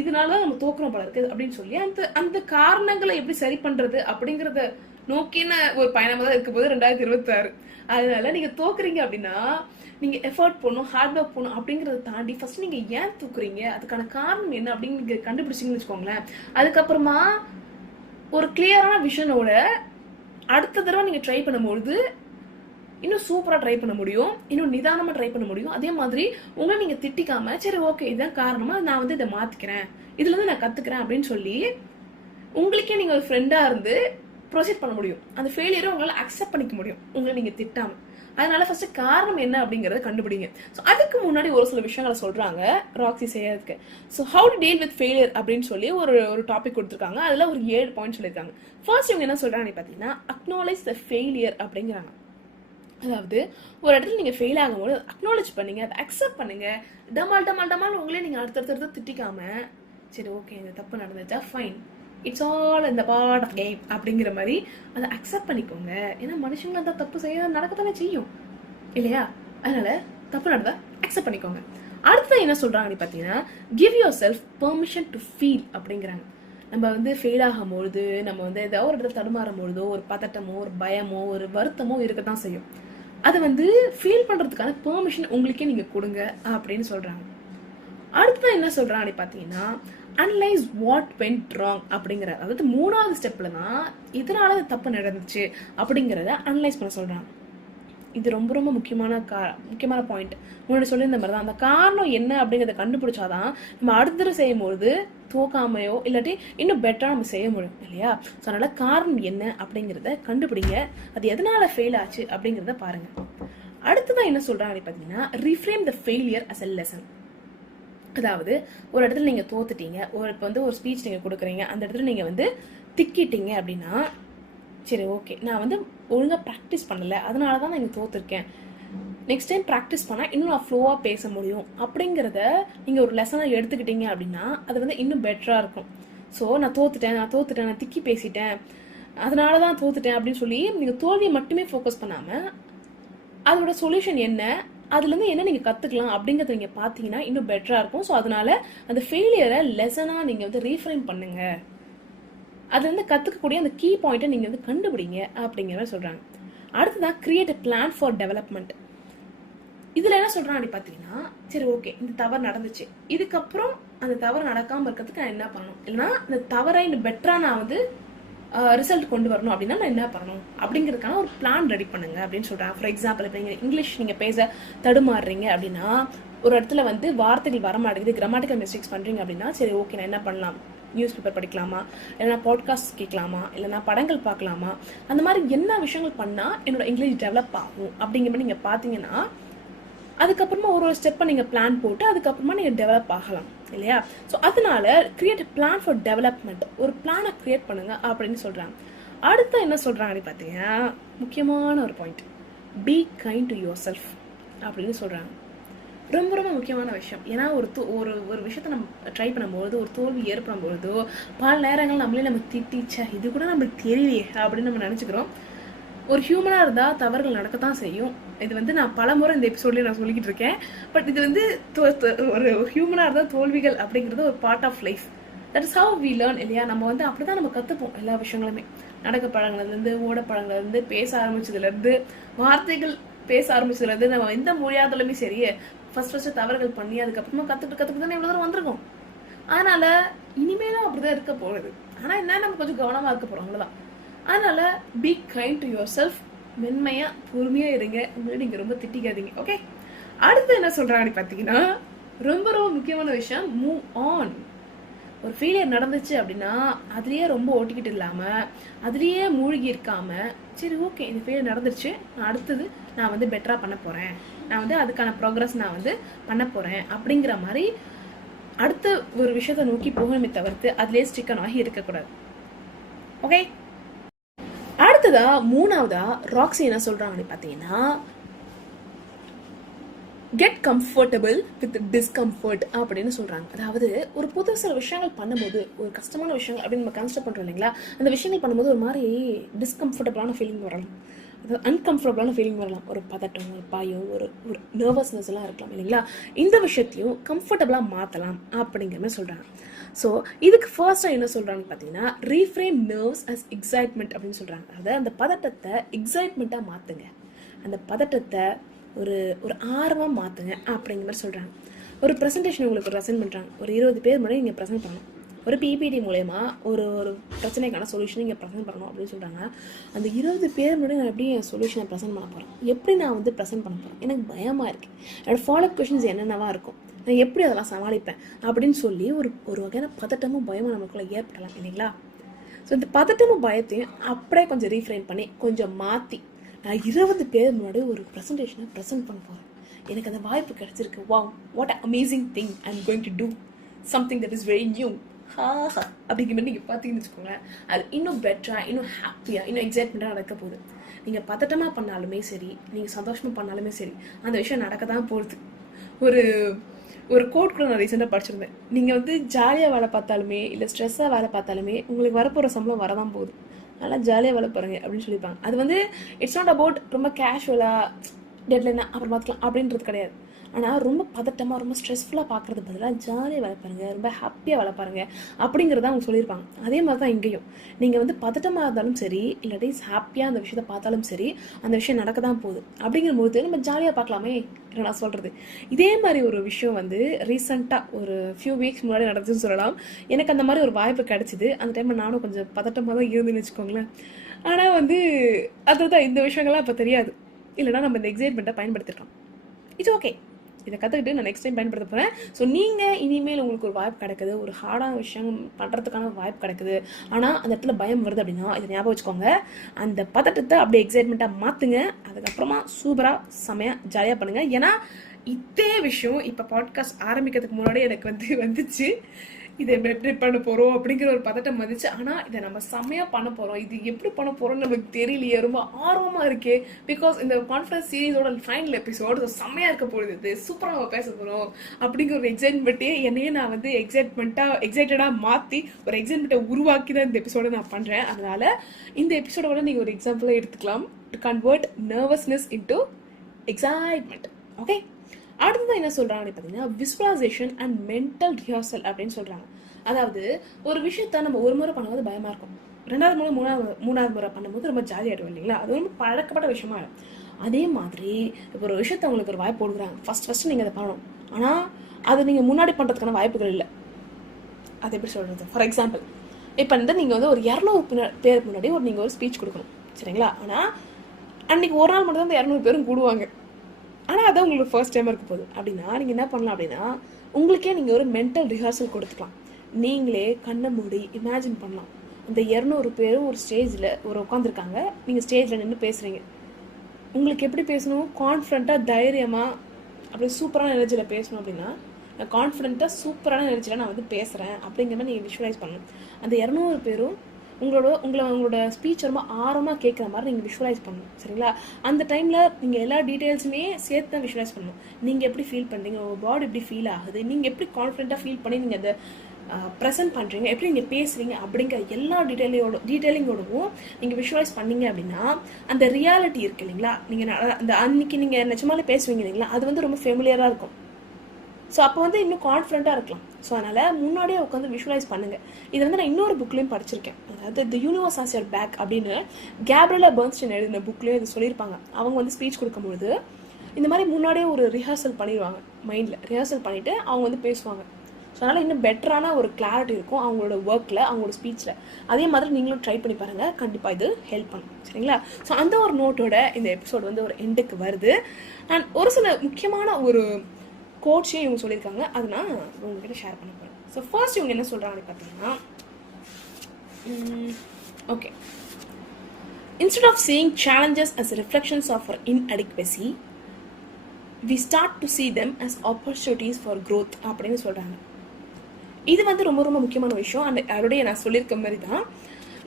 இதனாலதான் நம்ம தோக்குறோம் போல இருக்கு அப்படின்னு சொல்லி அந்த காரணங்களை எப்படி சரி பண்றது அப்படிங்கறத நோக்கின ஒரு பயணமா தான் இருக்க போது 2026. அதனால நீங்க தோக்குறீங்க அப்படின்னா நீங்க எஃபர்ட் போடணும், ஹார்ட் ஒர்க் போகணும் அப்படிங்கறத தாண்டி ஃபர்ஸ்ட் நீங்க ஏன் தூக்குறீங்க, அதுக்கான காரணம் என்ன அப்படின்னு நீங்க கண்டுபிடிச்சிங்கன்னு வச்சுக்கோங்களேன். அதுக்கப்புறமா ஒரு கிளியரான விஷனோட அடுத்த தடவை நீங்க ட்ரை பண்ணும்போது இன்னும் சூப்பரா ட்ரை பண்ண முடியும், இன்னும் நிதானமா ட்ரை பண்ண முடியும். அதே மாதிரி உங்களை நீங்க திட்டிக்காம சரி ஓகே இதுதான் காரணமா நான் வந்து இதை மாத்திக்கிறேன், இதுல இருந்து நான் கத்துக்கிறேன் அப்படின்னு சொல்லி உங்களுக்கே நீங்க ஒரு ஃப்ரெண்டா இருந்து ப்ரொசீட் பண்ண முடியும். அந்த ஃபெயிலியரை உங்களால அக்செப்ட் பண்ணிக்க முடியும் உங்களை நீங்க திட்டாம. அதனால ஃபர்ஸ்ட் காரணம் என்ன அப்படிங்கறத கண்டுபிடிங்க. ஸோ அதுக்கு முன்னாடி ஒரு சில விஷயங்களை சொல்றாங்க ராக்ஸி செய்யறதுக்கு. So how to deal with failure அப்படின்னு சொல்லி ஒரு டாபிக் கொடுத்துருக்காங்க. அதுல ஒரு 7 பாயிண்ட் சொல்லியிருக்காங்க. ஃபர்ஸ்ட் இவங்க என்ன சொல்றாங்க பாத்தீங்கன்னா அக்னாலேஜ் த ஃபெயிலியர் அப்படிங்கிறாங்க. அதாவது ஒரு இடத்துல நீங்க ஃபெயில் ஆகும்போது அக்னாலேஜ் பண்ணுங்க, அதை அக்செப்ட் பண்ணுங்க. டமால் உங்களே நீங்க அடுத்தடுத்து திட்டிக்காம சரி ஓகே இந்த தப்பு நடந்துச்சா ஃபைன், இட்ஸ் ஆல் இந்த பார்ட் ஆஃப் கேம் அப்படிங்கிற மாதிரி அதை அக்செப்ட் பண்ணிக்கோங்க. ஏன்னா மனுஷங்க அந்த தப்பு செய்ய நடக்கத்தானே செய்யும் இல்லையா? அதனால தப்பு நடந்தா அக்செப்ட் பண்ணிக்கோங்க. அடுத்தது என்ன சொல்றாங்க பாத்தீங்கன்னா give your self permission to feel அப்படிங்கிறாங்க. நம்ம வந்து ஃபெயில் ஆகும்பொழுது நம்ம வந்து ஏதாவது ஒரு இடத்துல தடுமாறும் பொழுதோ ஒரு பதட்டமோ ஒரு பயமோ ஒரு வருத்தமோ இருக்கத்தான் செய்யும். அதை வந்து ஃபீல் பண்றதுக்கான பெர்மிஷன் உங்களுக்கே நீங்க கொடுங்க அப்படின்னு சொல்றாங்க. அடுத்ததான் என்ன சொல்றாங்க பாத்தீங்கன்னா அனலைஸ் வாட் வென்ட் ராங் அப்படிங்கிற, அதாவது 3வது ஸ்டெப்ல தான் இதனால தப்பு நடந்துச்சு அப்படிங்கறத அனலைஸ் பண்ண சொல்றாங்க. இது ரொம்ப ரொம்ப முக்கியமான பாயிண்ட். முன்னாடி சொல்லியிருந்த மாதிரி தான் அந்த காரணம் என்ன அப்படிங்கறத கண்டுபிடிச்சாதான் நம்ம அடுத்த செய்யும்போது தோக்காமையோ இல்லாட்டி இன்னும் பெட்டரா நம்ம செய்ய முடியும் இல்லையா? ஸோ அதனால காரணம் என்ன அப்படிங்கறத கண்டுபிடிங்க, அது எதனால ஃபெயில் ஆச்சு அப்படிங்கறத பாருங்க. அடுத்ததான் என்ன சொல்றாங்க பாத்தீங்கன்னா reframe the failure as a lesson. அதாவது ஒரு இடத்துல நீங்க தோத்துட்டீங்க, இப்போ வந்து ஒரு ஸ்பீச் நீங்க கொடுக்குறீங்க, அந்த இடத்துல நீங்க வந்து திக்கிட்டீங்க அப்படின்னா சரி ஓகே நான் வந்து ஒழுங்கா ப்ராக்டிஸ் பண்ணல, அதனாலதான் நான் இங்க தோத்துருக்கேன், நெக்ஸ்ட் டைம் ப்ராக்டிஸ் பண்ணா இன்னும் நான் ஃப்ளோவா பேச முடியும் அப்படிங்கறத நீங்க ஒரு லெசனா எடுத்துக்கிட்டீங்க அப்படின்னா அது வந்து இன்னும் பெட்டரா இருக்கும். ஸோ நான் தோத்துட்டேன் நான் திக்கி பேசிட்டேன் அதனாலதான் தோத்துட்டேன் அப்படின்னு சொல்லி நீங்க தோல்வியை மட்டுமே ஃபோக்கஸ் பண்ணாம அதோட சொல்யூஷன் என்ன, அதுல இருந்து என்ன நீங்க கத்துக்கலாம் அப்படிங்கறத நீங்க பாத்தீங்கன்னா இன்னும் பெட்டரா இருக்கும். ஸோ அதனால அந்த ஃபெயிலியரை லெசனா நீங்க வந்து ரீஃப்ரேம் பண்ணுங்க, அதுல இருந்து கத்துக்கக்கூடிய அந்த கீ பாயிண்ட்டை நீங்க வந்து கண்டுபிடிங்க அப்படிங்கிற மாதிரி சொல்றாங்க. அடுத்ததான் create a plan for development. இதுல என்ன சொல்றாங்க பாத்தீங்கன்னா சரி ஓகே இந்த தவறு நடந்துச்சு, இதுக்கப்புறம் அந்த தவறு நடக்காம இருக்கிறதுக்கு நான் என்ன பண்ணணும், இல்லைன்னா இந்த தவறை இன்னும் பெட்டரா நான் வந்து ரிசல்ட் கொண்டு வரணும் அப்படின்னா நான் என்ன பண்ணணும் அப்படிங்கிறதுக்கான ஒரு பிளான் ரெடி பண்ணுங்க அப்படின்னு சொல்றாங்க. ஃபார் எக்ஸாம்பிள் இப்போ நீங்க இங்கிலீஷ் நீங்க பேச தடுமாறுறீங்க அப்படின்னா ஒரு இடத்துல வந்து வார்த்தைகள் வர மாட்டேங்குது, கிராமட்டிக்கல் மிஸ்டேக்ஸ் பண்றீங்க அப்படின்னா சரி ஓகே நான் என்ன பண்ணலாம், நியூஸ் பேப்பர் படிக்கலாமா, இல்லைனா பாட்காஸ்ட் கேட்கலாமா, இல்லைனா படங்கள் பார்க்கலாமா, அந்த மாதிரி என்ன விஷயங்கள் பண்ணா என்னோட இங்கிலீஷ் டெவலப் ஆகும் அப்படிங்கிற மாதிரி நீங்க பாத்தீங்கன்னா அதுக்கப்புறமா ஒரு ஸ்டெப்பை நீங்க பிளான் போட்டு அதுக்கப்புறமா நீங்க டெவலப் ஆகலாம் இல்லையா? ஸோ அதனால கிரியேட் பிளான் ஃபார் டெவலப்மெண்ட், ஒரு பிளானை கிரியேட் பண்ணுங்க அப்படின்னு சொல்றாங்க. அடுத்து என்ன சொல்றாங்க பாத்தீங்கன்னா முக்கியமான ஒரு point, B kind to your self அப்படின்னு சொல்றாங்க. ரொம்ப ரொம்ப முக்கியமான விஷயம். ஏன்னா ஒரு விஷயத்த நம்ம ட்ரை பண்ணும்போது ஒரு தோல்வி ஏற்படும் பொழுதோ பல நேரங்கள் நம்மளே நம்ம திட்டிச்சா இது கூட நம்மளுக்கு தெரியலையே அப்படின்னு நம்ம நினைச்சுக்கிறோம். ஒரு ஹியூமனா இருந்தா தவறுகள் நடக்கத்தான் செய்யும். இது வந்து நான் பல முறை இந்த எபிசோட்லயே நான் சொல்லிக்கிட்டு இருக்கேன். பட் இது வந்து ஒரு ஹியூமனா இருந்தா தோல்விகள் அப்படிங்கிறது ஒரு part of life. That is how we learn இல்லையா? நம்ம வந்து அப்படிதான் நம்ம கத்துப்போம் எல்லா விஷயங்களுமே. நடக்க பழங்கினதுல இருந்து, ஓட பழங்கினதுல இருந்து, பேச ஆரம்பிச்சதுல இருந்து, வார்த்தைகள் பேச ஆரம்பிச்சதுல இருந்து, நம்ம எந்த மொழியாதாலுமே சரியே ஃபர்ஸ்ட் தவறுகள் பண்ணி அதுக்கப்புறமா கத்துக்கிட்டு தானே இவ்வளவு தூரம் வந்திருக்கோம். அதனால இனிமேலும் அப்படிதான் இருக்க போகுது. ஆனா என்ன நம்ம கொஞ்சம் கவனமா இருக்க போறோம் அவ்வளவுதான். அதனால be kind to yourself, மென்மையா பொறுமையா இருங்க, உங்களை நீங்க ரொம்ப திட்டிக்காதீங்க. ஓகே, அடுத்து என்ன சொல்றாங்க பாத்தீங்கன்னா ரொம்ப ரொம்ப முக்கியமான விஷயம், மூவ் ஆன். ஒரு ஃபெயிலியர் நடந்துச்சு அப்படின்னா அதுலேயே ரொம்ப ஓட்டிக்கிட்டு இல்லாமல் அதுலேயே மூழ்கி இருக்காமல், சரி ஓகே இந்த ஃபெயிலியர் நடந்துருச்சு, நான் அடுத்தது நான் வந்து பெட்டராக பண்ண போகிறேன், நான் வந்து அதுக்கான ப்ரோக்ரஸ் நான் வந்து பண்ண போகிறேன் அப்படிங்கிற மாதிரி அடுத்த ஒரு விஷயத்தை நோக்கி போகணுமே தவிர்த்து அதுலேயே ஸ்டிக்கன் ஆகி இருக்கக்கூடாது. ஓகே, அடுத்ததா மூணாவதா ராக்ஸி என்ன சொல்றாங்கன்னு பார்த்தீங்கன்னா, கெட் கம்ஃபர்டபுள் வித் டிஸ்கம்ஃபர்ட் அப்படின்னு சொல்கிறாங்க. அதாவது ஒரு புது சில விஷயங்கள் பண்ணும்போது, ஒரு கஷ்டமான விஷயங்கள் அப்படின்னு நம்ம கன்சிடர் பண்ணுறோம் இல்லைங்களா, அந்த விஷயங்கள் பண்ணும்போது ஒரு மாதிரி டிஸ்கம்ஃபர்டபுளான ஃபீலிங் வரலாம், அதாவது அன்கம்ஃபர்டபுளான ஃபீலிங் வரலாம், ஒரு பதட்டம், ஒரு பயம், ஒரு ஒரு நர்வஸ்னஸ் எல்லாம் இருக்கலாம் இல்லைங்களா. இந்த விஷயத்தையும் கம்ஃபர்டபுளாக மாற்றலாம் அப்படிங்கிற மாதிரி சொல்கிறாங்க. ஸோ இதுக்கு ஃபர்ஸ்ட்டாக என்ன சொல்கிறாங்கன்னு பார்த்தீங்கன்னா, ரீஃப்ரேம் நர்வ்ஸ் அஸ் எக்ஸைட்மெண்ட் அப்படின்னு சொல்கிறாங்க. அதாவது அந்த பதட்டத்தை எக்ஸைட்மெண்ட்டாக மாற்றுங்க, அந்த பதட்டத்தை ஒரு ஒரு ஆர்வமாக மாற்றுங்க அப்படிங்கிற மாதிரி சொல்கிறாங்க. ஒரு ப்ரெசன்டேஷன் உங்களுக்கு ஒரு அசைன் பண்ணுறாங்க, ஒரு 20 பேர் முன்னாடி நீங்கள் ப்ரெசென்ட் பண்ணணும், ஒரு பிபிடி மூலயமா ஒரு ஒரு பிரச்சனைக்கான சொல்யூஷன் நீங்கள் ப்ரெசென்ட் பண்ணணும் அப்படின்னு சொல்கிறாங்க. அந்த 20 பேர் முன்னாடி நான் எப்படி என் சொல்யூஷனை ப்ரெசென்ட் பண்ண போகிறேன், எப்படி நான் வந்து ப்ரெசென்ட் பண்ண போகிறேன், எனக்கு பயமாக இருக்குது, என்னோடய ஃபாலோ கொஷின்ஸ் என்னென்னவா இருக்கும், நான் எப்படி அதெல்லாம் சமாளிப்பேன் அப்படின்னு சொல்லி ஒரு ஒரு வகையான பதட்டமும் பயமும் நமக்குள்ளே ஏற்படலாம் இல்லைங்களா. ஸோ இந்த பதட்டமும் பயத்தையும் அப்படியே கொஞ்சம் ரீஃப்ரேம் பண்ணி கொஞ்சம் மாற்றி, நான் 20 பேர் முன்னாடி ஒரு ப்ரெசன்டேஷனை ப்ரெசென்ட் பண்ண போகிறேன், எனக்கு அந்த வாய்ப்பு கிடைச்சிருக்கு, wow what a amazing thing I am going to do something that is very new அப்படிங்கிற மாதிரி நீங்கள் பார்த்தீங்கன்னு வச்சுக்கோங்களேன், அது இன்னும் பெட்டராக, இன்னும் ஹாப்பியாக, இன்னும் எக்ஸைட்மெண்ட்டாக நடக்க போகுது. நீங்கள் பதட்டமாக பண்ணாலுமே சரி, நீங்கள் சந்தோஷமாக பண்ணாலுமே சரி, அந்த விஷயம் நடக்க தான் போகுது. ஒரு ஒரு கோட் கூட நான் ரீசெண்டாக படிச்சிருந்தேன், நீங்கள் வந்து ஜாலியாக வேலை பார்த்தாலுமே இல்லை ஸ்ட்ரெஸ்ஸாக வேலை பார்த்தாலுமே உங்களுக்கு வரப்போகிற சம்பளம் வரதான் போகுது, நல்லா ஜாலியாக வேலை பாருங்க அப்படின்னு சொல்லியிருப்பாங்க. அது வந்து இட்ஸ் நாட் அபவுட் ரொம்ப கேஷுவலாக டெட்லைனாக அப்புறம் பார்த்துக்கலாம் அப்படின்றது கிடையாது. ஆனால் ரொம்ப பதட்டமாக ரொம்ப ஸ்ட்ரெஸ்ஃபுல்லாக பார்க்குறது பதிலாக ஜாலியாக வேலை பாருங்கள், ரொம்ப ஹாப்பியாக வேலை பாருங்கள் அப்படிங்கிறத அவங்க சொல்லியிருப்பாங்க. அதே மாதிரி தான் இங்கேயும் நீங்கள் வந்து பதட்டமாக இருந்தாலும் சரி இல்லாட்டி ஹாப்பியாக அந்த விஷயத்தை பார்த்தாலும் சரி அந்த விஷயம் நடக்க தான் போகுது. அப்படிங்கிற போது நம்ம ஜாலியாக பார்க்கலாமே இல்லை நான் சொல்கிறது. இதே மாதிரி ஒரு விஷயம் வந்து ரீசெண்டாக ஒரு ஃபியூ வீக்ஸ் முன்னாடி நடந்துச்சுன்னு சொல்லலாம். எனக்கு அந்த மாதிரி ஒரு வாய்ப்பு கிடச்சிது. அந்த டைமில் நானும் கொஞ்சம் பதட்டமாக தான் இருந்துன்னு வச்சுக்கோங்களேன். ஆனால் வந்து அதுதான் இந்த விஷயங்கள்லாம் இப்போ தெரியாது, இல்லைனா நம்ம இந்த எக்ஸைட்மெண்ட்டை பயன்படுத்திட்டோம். இட்ஸ் ஓகே, இதை கற்றுக்கிட்டு நான் நெக்ஸ்ட் டைம் பயன்படுத்த போகிறேன். ஸோ நீங்கள் இனிமேல் உங்களுக்கு ஒரு வாய்ப்பு கிடைக்குது, ஒரு ஹார்டான விஷயம் பண்ணுறதுக்கான வாய்ப்பு கிடைக்குது, ஆனால் அந்த இடத்துல பயம் வருது அப்படின்னா இதை ஞாபகம் வச்சுக்கோங்க, அந்த பதட்டத்தை அப்படியே எக்ஸைட்மெண்ட்டாக மாற்றுங்க, அதுக்கப்புறமா சூப்பராக செமையாக ஜாலியாக பண்ணுங்கள். ஏன்னா இதே விஷயம் இப்போ பாட்காஸ்ட் ஆரம்பிக்கிறதுக்கு முன்னாடி எனக்கு வந்துச்சு, இதை எப்படி பண்ண போகிறோம் அப்படிங்கிற ஒரு பதட்டம் வந்துச்சு. ஆனால் இதை நம்ம செம்மையாக பண்ண போகிறோம், இது எப்படி பண்ண போகிறோம்னு நம்மளுக்கு தெரியலையே, ரொம்ப ஆர்வமாக இருக்கே. பிகாஸ் இந்த கான்ஃபரன்ஸ் சீரீஸோட ஃபைனல் எபிசோடு செம்மையாக இருக்க போகுது, இது சூப்பராக நம்ம பேச போகிறோம் அப்படிங்கிற ஒரு எக்ஸைட்மெண்ட்டே என்னையே நான் வந்து எக்ஸைட்டடாக மாற்றி ஒரு எக்ஸைட்மெண்ட்டை உருவாக்கி தான் இந்த எபிசோடை நான் பண்ணுறேன். அதனால் இந்த எபிசோடோட நீங்கள் ஒரு எக்ஸாம்பிளாக எடுத்துக்கலாம், to convert nervousness into excitement. Okay, அடுத்ததான் என்ன சொல்கிறாங்கன்னு பார்த்தீங்கன்னா, விசுவலைசேஷன் அண்ட் மென்டல் ரிஹர்சல் அப்படின்னு சொல்கிறாங்க. அதாவது ஒரு விஷயத்த நம்ம ஒரு முறை பண்ணும்போது பயமாக இருக்கும், 2வது முறை 3வது முறை பண்ணும்போது ரொம்ப ஜாலியாகிடும் இல்லைங்களா, அது ரொம்ப பழக்கப்பட்ட விஷயமா இருக்கும். அதே மாதிரி இப்போ ஒரு விஷயத்த உங்களுக்கு ஒரு வாய்ப்பு கொடுக்குறாங்க, ஃபஸ்ட்டு நீங்கள் அதை பண்ணணும், ஆனால் அது நீங்கள் முன்னாடி பண்ணுறதுக்கான வாய்ப்புகள் இல்லை. அது எப்படி சொல்கிறது, ஃபார் எக்ஸாம்பிள் இப்போ வந்து நீங்கள் வந்து ஒரு 200 பேருக்கு முன்னாடி நீங்கள் ஒரு ஸ்பீச் கொடுக்கணும் சரிங்களா. ஆனால் அன்றைக்கி ஒரு நாள் மட்டும் தான் அந்த 200 பேரும் கூடுவாங்க, ஆனால் அதான் உங்களுக்கு ஃபர்ஸ்ட் டைம் இருக்க போகுது. அப்படின்னா நீங்கள் என்ன பண்ணலாம் அப்படின்னா, உங்களுக்கே நீங்கள் ஒரு மென்டல் ரிஹர்சல் கொடுத்துக்கலாம். நீங்களே கண்ணை மூடி இமேஜின் பண்ணலாம், அந்த 200 பேரும் ஒரு ஸ்டேஜில் உட்காந்துருக்காங்க, நீங்கள் ஸ்டேஜில் நின்று பேசுகிறீங்க. உங்களுக்கு எப்படி பேசணும், கான்ஃபிடண்ட்டாக தைரியமாக அப்படி சூப்பரான எனர்ஜியில் பேசணும். அப்படின்னா நான் கான்ஃபிடண்ட்டாக சூப்பரான எனர்ஜியில் நான் வந்து பேசுகிறேன் அப்படிங்கிற மாதிரி நீங்கள் விஷுவலைஸ் பண்ணணும். அந்த 200 பேரும் உங்களோட ஸ்பீச் ரொம்ப ஆர்வமாக கேட்குற மாதிரி நீங்கள் விஷுவலைஸ் பண்ணணும் சரிங்களா. அந்த டைமில் நீங்கள் எல்லா டீட்டெயில்ஸுமே சேர்த்து தான் விஷுவலைஸ் பண்ணணும். நீங்கள் எப்படி ஃபீல் பண்ணுறீங்க, உங்கள் பாடி எப்படி ஃபீல் ஆகுது, நீங்கள் எப்படி கான்ஃபிடென்ட்டாக ஃபீல் பண்ணி நீங்கள் அதை ப்ரெசென்ட் பண்ணுறீங்க, எப்படி நீங்கள் பேசுகிறீங்க அப்படிங்கிற எல்லா டீட்டெயிலிங்கோடவும் நீங்கள் விஷுவலைஸ் பண்ணீங்க அப்படின்னா அந்த ரியாலிட்டி இருக்குது இல்லைங்களா, நீங்கள் அந்த அன்றைக்கி நீங்கள் நிஜமாலே பேசுவீங்க இல்லைங்களா, அது வந்து ரொம்ப ஃபெமிலியராக இருக்கும். ஸோ அப்போ வந்து இன்னும் கான்ஃபிடண்ட்டாக இருக்கலாம். ஸோ அதனால் முன்னாடியே உட்காந்து விஷுவலைஸ் பண்ணுங்கள். இது வந்து நான் இன்னொரு புக்லேயும் படிச்சிருக்கேன், அதாவது the universe has your back அப்படின்னு கேப்ரியலா பெர்ன்ஸ்டைன் எழுதின புக்லேயும் இது சொல்லியிருப்பாங்க. அவங்க வந்து ஸ்பீச் கொடுக்கும்பொழுது இந்த மாதிரி முன்னாடியே ஒரு ரிஹர்சல் பண்ணிடுவாங்க, மைண்டில் ரிஹர்சல் பண்ணிவிட்டு அவங்க வந்து பேசுவாங்க. ஸோ அதனால் இன்னும் பெட்டரான ஒரு கிளாரிட்டி இருக்கும் அவங்களோட ஒர்க்கில், அவங்களோட ஸ்பீச்சில். அதே மாதிரி நீங்களும் ட்ரை பண்ணி பாருங்கள், கண்டிப்பாக இது ஹெல்ப் பண்ணும் சரிங்களா. ஸோ அந்த ஒரு நோட்டோட இந்த எபிசோட் வந்து ஒரு எண்டுக்கு வருது. அண்ட் ஒரு சில முக்கியமான ஒரு கோட்ஸையும் இவங்க சொல்லியிருக்காங்க, அதை நான் உங்ககிட்ட ஷேர் பண்ண போகிறேன். ஸோ ஃபர்ஸ்ட் இவங்க என்ன சொல்கிறாங்கன்னு பார்த்தீங்கன்னா, okay, instead of seeing challenges as reflections of our inadequacy, we start to see them as opportunities for growth அப்படின்னு சொல்கிறாங்க. இது வந்து ரொம்ப ரொம்ப முக்கியமான விஷயம். அந்த அதோடைய நான் சொல்லியிருக்க மாதிரி தான்,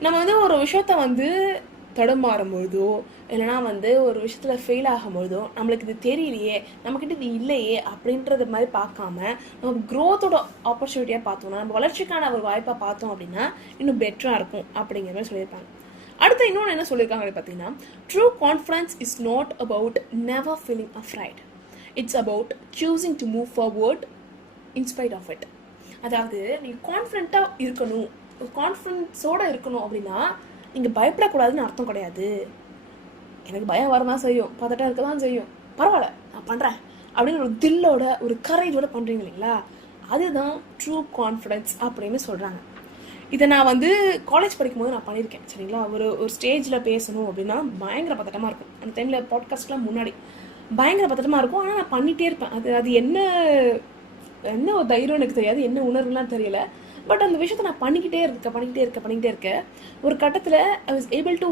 நம்ம வந்து ஒரு விஷயத்த வந்து தடுமாறும்பொழுதோ இல்லைனா வந்து ஒரு விஷயத்தில் ஃபெயில் ஆகும்பொழுதோ நம்மளுக்கு இது தெரியலையே, நம்மக்கிட்ட இது இல்லையே அப்படின்றது மாதிரி பார்க்காம நம்ம க்ரோத்தோட ஆப்பர்ச்சுனிட்டியாக பார்த்தோம்னா, நம்ம வளர்ச்சிக்கான ஒரு வாய்ப்பாக பார்த்தோம் அப்படின்னா இன்னும் பெட்டராக இருக்கும் அப்படிங்கிற மாதிரி சொல்லியிருப்பாங்க. அடுத்து இன்னொன்று என்ன சொல்லியிருக்காங்க பார்த்தீங்கன்னா, true confidence is not about never feeling afraid, it's about choosing to move forward in spite of it. அதாவது நீங்கள் கான்ஃபிடென்ட்டாக இருக்கணும், கான்ஃபிடன்ஸோடு இருக்கணும் அப்படின்னா நீங்கள் பயப்படக்கூடாதுன்னு அர்த்தம் கிடையாது. எனக்கு பயம் வரதான் செய்யும், பதட்டம் இருக்க தான் செய்யும், பரவாயில்ல நான் பண்ணுறேன் அப்படின்னு ஒரு தில்லோட ஒரு கரேஜோட பண்ணுறீங்க இல்லைங்களா, அதுதான் ட்ரூ கான்ஃபிடன்ஸ் அப்படின்னு சொல்கிறாங்க. இதை நான் வந்து காலேஜ் படிக்கும்போது நான் பண்ணியிருக்கேன் சரிங்களா. ஒரு ஸ்டேஜில் பேசணும் அப்படின்னா பயங்கர பதட்டமாக இருக்கும். அந்த டைமில் பாட்காஸ்ட்லாம் முன்னாடி பயங்கர பதட்டமாக இருக்கும். ஆனால் நான் பண்ணிகிட்டே இருப்பேன். அது என்ன ஒரு தைரியம் எனக்கு தெரியாது, என்ன உணர்வுலாம் தெரியல. பட் அந்த விஷயத்தை நான் பண்ணிக்கிட்டே இருக்கேன். ஒரு கட்டத்தில் I was able to